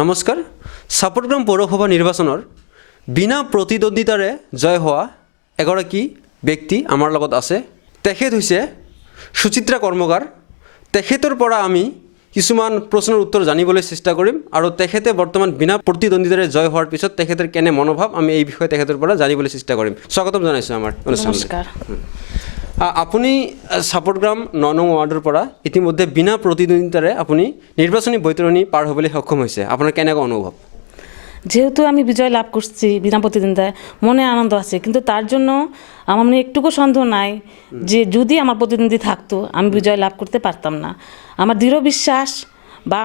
নমস্কাৰ সাপটগ্ৰাম পৌৰসভা নিৰ্বাচনৰ বিনা প্ৰতিদ্বন্দ্বিতাৰে জয় হোৱা এগৰাকী ব্যক্তি আমাৰ লগত আছে। তেখেত হৈছে সুচিত্ৰা কৰ্মকাৰ। তেখেতৰ পৰা আমি কিছুমান প্ৰশ্নৰ উত্তৰ জানিবলৈ চেষ্টা কৰিম আৰু তেখেতে বৰ্তমান বিনা প্ৰতিদ্বন্দ্বিতাৰে জয় হোৱাৰ পিছত তেখেতৰ কেনে মনোভাৱ আমি এই বিষয়ে তেখেতৰ পৰা জানিবলৈ চেষ্টা কৰিম। স্বাগতম জনাইছোঁ আমাৰ অনুষ্ঠানলৈ। নমস্কাৰ। আপুনি সাপটগ্ৰাম ৯ নং ৱাৰ্ডৰ পৰা ইতিমধ্যে বিনা প্ৰতিদ্বন্দ্বিতাৰে আপুনি নিৰ্বাচনী বৈতৰণি পাৰ হ'বলৈ সক্ষম হৈছে। আপোনাৰ কেনেকুৱা অনুভৱ? যেহেতু আমি বিজয় লাভ করছি বিনা প্রতিদ্বন্দ্বিতায়, মনে আনন্দ আছে, কিন্তু তার জন্য আমার মনে একটুকু সন্দেহ নাই যে যদি আমার প্রতিদ্বন্দ্বী থাকতো আমি বিজয় লাভ করতে পারতাম না। আমার দৃঢ় বিশ্বাস বা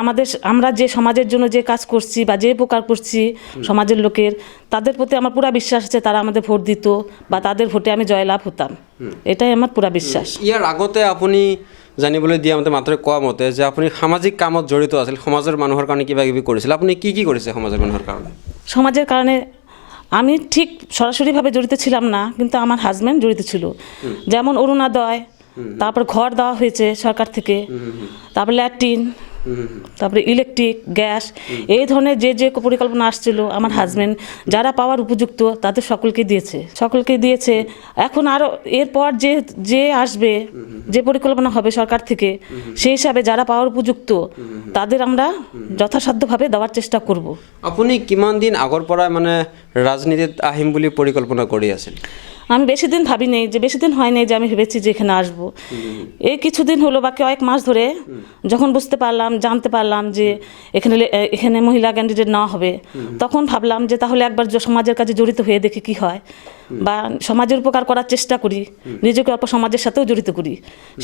আমরা যে সমাজের জন্য যে কাজ করছি বা যে উপকার করছি সমাজের লোকের, তাদের প্রতি আমার পুরা বিশ্বাস আছে তারা আমাদের ভোট দিত বা তাদের ভোটে আমি জয়লাভ হতাম। এটাই আমার পুরা বিশ্বাস। ইয়াৰ আগতে আপুনি জানিবলৈ দিয়া মতে মাত্ৰ কোৱা মতে যে আপুনি সামাজিক কামত জড়িত আছিল, সমাজৰ মানুহৰ কাৰণে কিবা কিবি কৰিছিল। আপুনি কি কি কৰিছে সমাজৰ মানুহৰ কাৰণে? সমাজের কারণে আমি ঠিক সরাসরিভাবে জড়িত ছিলাম না, কিন্তু আমার হাজব্যান্ড জড়িত ছিল। যেমন অরুণোদয়, তারপর ঘর দেওয়া হয়েছে সরকার থেকে, তারপর ল্যাট্রিন, তারপরে ইলেকট্রিক, গ্যাস, এই ধরনের যে পরিকল্পনা আসছিল আমার হাজব্যান্ড যারা পাওয়ার উপযুক্ত তাদের সকলকে দিয়েছে। এখন আরও এরপর যে আসবে, যে পরিকল্পনা হবে সরকার থেকে, সেই হিসাবে যারা পাওয়ার উপযুক্ত তাদের আমরা যথাসাধ্যভাবে দেওয়ার চেষ্টা করব। আপুনি কিমান দিন আগৰ পৰা মানে ৰাজনীতিত আহিম বুলি পৰিকল্পনা কৰি আছিল? আমি বেশি দিন ভাবি নেই, যে বেশি দিন হয় নাই যে আমি ভেবেছি যে এখানে আসবো। এই কিছুদিন হলো বা কয়েক মাস ধরে যখন জানতে পারলাম যে এখানে মহিলা ক্যান্ডিডেট নেওয়া হবে, তখন ভাবলাম যে তাহলে একবার সমাজের কাছে জড়িত হয়ে দেখি কি হয়, বা সমাজের উপকার করার চেষ্টা করি, নিজেকে অল্প সমাজের সাথেও জড়িত করি,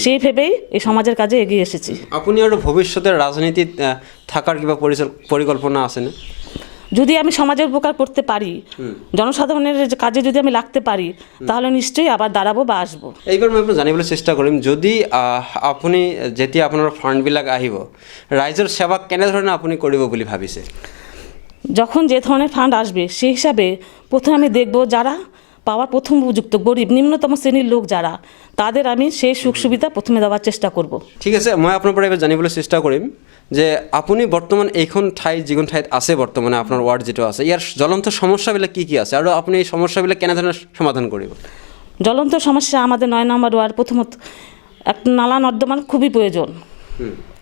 সেই ভেবেই এই সমাজের কাজে এগিয়ে এসেছি। আপুনি আৰু ভৱিষ্যতে ৰাজনীতিত থাকাৰ কিবা পৰিকল্পনা আছেনে? যদি আমি সমাজের উপকার করতে পারি, জনসাধারণের কাজে যদি আমি লাগতে পারি, তাহলে নিশ্চয়ই আবার দাঁড়াবো বা আসবো। এইবাৰ মই জানিবলৈ চেষ্টা কৰিম, যদি আপুনি যেতিয়া আপোনাৰ ফাণ্ডবিলাক আহিব, ৰাইজৰ সেৱা কেনেধৰণে আপুনি কৰিব বুলি ভাবিছে? যখন যে ধরনের ফান্ড আসবে সেই হিসাবে প্রথমে আমি দেখব যারা পাওয়ার প্রথম উপযুক্ত, গরিব নিম্নতম শ্রেণীর লোক যারা, তাদের আমি সেই সুখ সুবিধা প্রথমে দেওয়ার চেষ্টা করব। ঠিক আছে, মই আপোনাৰ পৰা এবাৰ জানিবলৈ চেষ্টা কৰিম যে আপুনি বৰ্তমান এইখন ঠাইত যিখন ঠাইত আছে, বৰ্তমানে আপোনাৰ ৱাৰ্ড যিটো আছে, ইয়াৰ জ্বলন্ত সমস্যাবিলাক কি কি আছে আৰু আপুনি এই সমস্যাবিলাক কেনেধৰণে সমাধান কৰিব? জ্বলন্ত সমস্যা আমাদের ৯ নম্বর ওয়ার্ড, প্রথমত একটা নালা নর্দমার খুবই প্রয়োজন।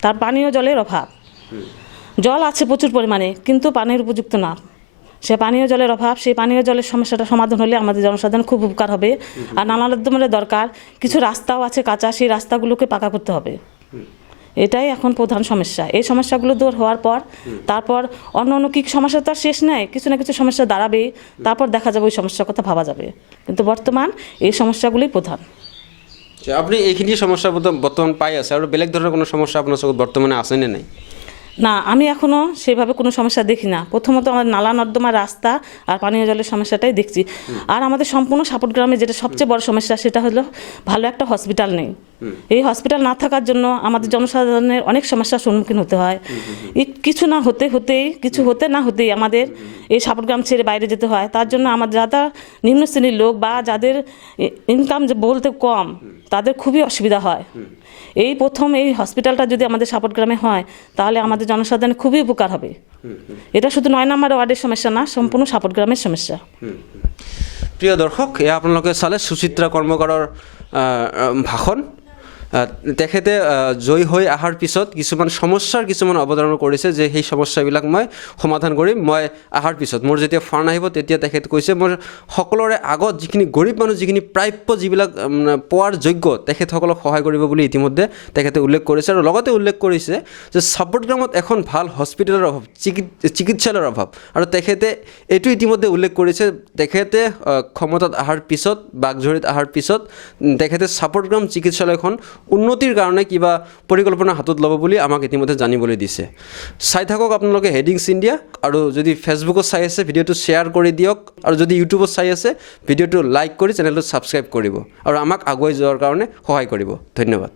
তার পানীয় জলের অভাব, জল আছে প্রচুর পরিমাণে কিন্তু পানির উপযুক্ত না, সে পানীয় জলের অভাব। সেই পানীয় জলের সমস্যাটা সমাধান হলে আমাদের জনসাধারণ খুব উপকার হবে। আর নালা নর্দমার দরকার, কিছু রাস্তাও আছে কাঁচা, সেই রাস্তাগুলোকে পাকা করতে হবে। এটাই এখন প্রধান সমস্যা। এই সমস্যাগুলো দূর হওয়ার পর তারপর অন্য কি সমস্যা তো আর শেষ নেই, কিছু না কিছু সমস্যা দাঁড়াবেই, তারপর দেখা যাবে ওই সমস্যার কথা ভাবা যাবে, কিন্তু বর্তমান এই সমস্যাগুলোই প্রধান। আপুনি এইখিনি সমস্যা বৰ্তমান পাই আছে আৰু বেলেগ ধৰণৰ কোনো সমস্যা আপোনাৰ চকুত বৰ্তমানে আছেনে নাই? না, আমি এখনও সেভাবে কোনো সমস্যা দেখি না। প্রথমত আমাদের নালা নর্দমা, রাস্তা আর পানীয় জলের সমস্যাটাই দেখছি। আর আমাদের সম্পূর্ণ সাপটগ্রামে যেটা সবচেয়ে বড় সমস্যা, সেটা হলো ভালো একটা হসপিটাল নেই। এই হসপিটাল না থাকার জন্য আমাদের জনসাধারণের অনেক সমস্যার সম্মুখীন হতে হয়। কিছু হতে না হতেই আমাদের এই সাপটগ্রাম ছেড়ে বাইরে যেতে হয়। তার জন্য আমাদের যারা নিম্ন শ্রেণীর লোক বা যাদের ইনকাম বলতে কম, তাদের খুবই অসুবিধা হয়। এই প্রথম এই হসপিটালটা যদি আমাদের সাপটগ্রামে হয়, তাহলে আমাদের জনসাধারণের খুবই উপকার হবে। এটা শুধু ৯ নম্বর ওয়ার্ডের সমস্যা না, সম্পূর্ণ সাপটগ্রামের সমস্যা। প্ৰিয় দৰ্শক, এয়া আপোনালোকে চালে সুচিত্ৰা কৰ্মকাৰৰ ভাষণ। তেখেতে জয়ী হৈ অহাৰ পিছত কিছুমান অৱতাৰণ কৰিছে যে সেই সমস্যাবিলাক মই সমাধান কৰিম। মই অহাৰ পিছত মোৰ যেতিয়া ফাণ্ড আহিব তেতিয়া তেখেতে কৈছে মোৰ সকলোৰে আগত যিখিনি গৰীব মানুহ, যিখিনি প্ৰাপ্য, যিবিলাক পোৱাৰ যোগ্য, তেখেতসকলক সহায় কৰিব বুলি ইতিমধ্যে তেখেতে উল্লেখ কৰিছে। আৰু লগতে উল্লেখ কৰিছে যে সাপটগ্ৰামত এখন ভাল হস্পিটেলৰ অভাৱ, চিকিৎসালয়ৰ অভাৱ। আৰু তেখেতে এইটো ইতিমধ্যে উল্লেখ কৰিছে, তেখেতে ক্ষমতাত অহাৰ পিছত, বাগঝৰিত অহাৰ পিছত তেখেতে সাপটগ্ৰাম চিকিৎসালয়খন উন্নতিৰ কাৰণে কিবা পৰিকল্পনা হাতত ল'ব বুলি আমাক ইতিমধ্যে জানিবলৈ দিছে। চাই থাকক আপোনালোকে হেডিংছ ইণ্ডিয়া, আৰু যদি ফেচবুকত চাই আছে ভিডিঅ'টো শ্বেয়াৰ কৰি দিয়ক, আৰু যদি ইউটিউবত চাই আছে ভিডিঅ'টো লাইক কৰি চেনেলটো ছাবস্ক্ৰাইব কৰিব আৰু আমাক আগুৱাই যোৱাৰ কাৰণে সহায় কৰিব। ধন্যবাদ।